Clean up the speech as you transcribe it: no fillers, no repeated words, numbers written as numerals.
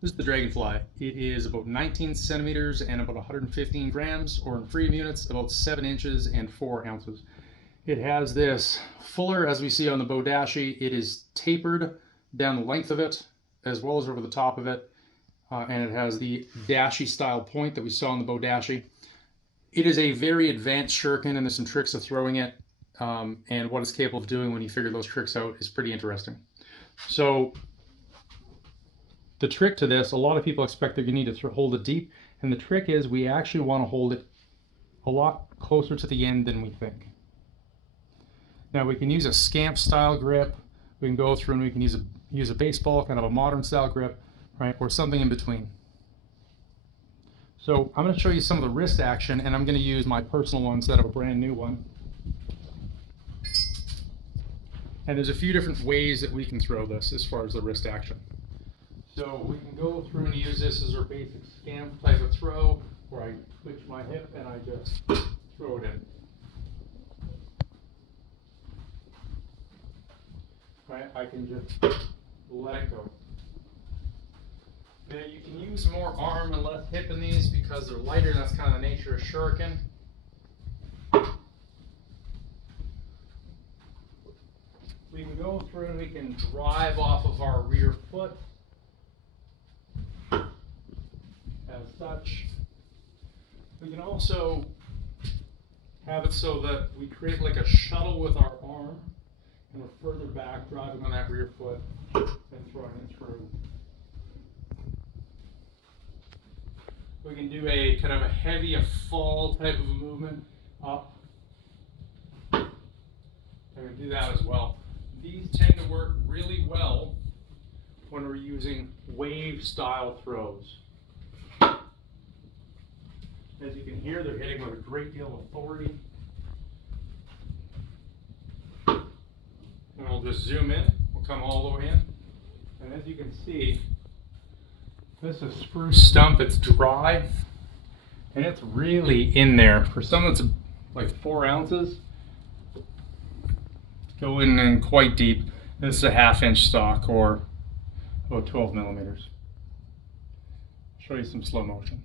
This is the Dragonfly. It is about 19 centimeters and about 115 grams, or in freedom units, about 7 inches and 4 ounces. It has this fuller, as we see on the Bo-Dashi. It is tapered down the length of it, as well as over the top of it. And it has the Dashi style point that we saw on the Bo-Dashi. It is a very advanced Shuriken, and there's some tricks of throwing it. And what it's capable of doing when you figure those tricks out is pretty interesting. So the trick to this, a lot of people expect they're going to need to hold it deep, and the trick is we actually want to hold it a lot closer to the end than we think. Now we can use a scamp style grip, we can go through and we can use a baseball, kind of a modern style grip, right, or something in between. So I'm going to show you some of the wrist action, and I'm going to use my personal one instead of a brand new one. And there's a few different ways that we can throw this as far as the wrist action. So we can go through and use this as our basic scamp type of throw, where I twitch my hip and I just throw it in. Right, I can just let it go. Now you can use more arm and less hip in these because they're lighter, and that's kind of the nature of Shuriken. We can go through and we can drive off of our rear foot. As such, we can also have it so that we create like a shuttle with our arm, and we're further back, driving on that rear foot and throwing it through. We can do a kind of a fall type of a movement up. I'm going to do that as well. These tend to work really well when we're using wave style throws. As you can hear, they're hitting with a great deal of authority. And we'll just zoom in. We'll come all the way in. And as you can see, this is spruce stump. It's dry. And it's really in there. For some that's like 4 ounces, go in and quite deep. This is a 1/2 inch stock, or about 12 millimeters. I'll show you some slow motion.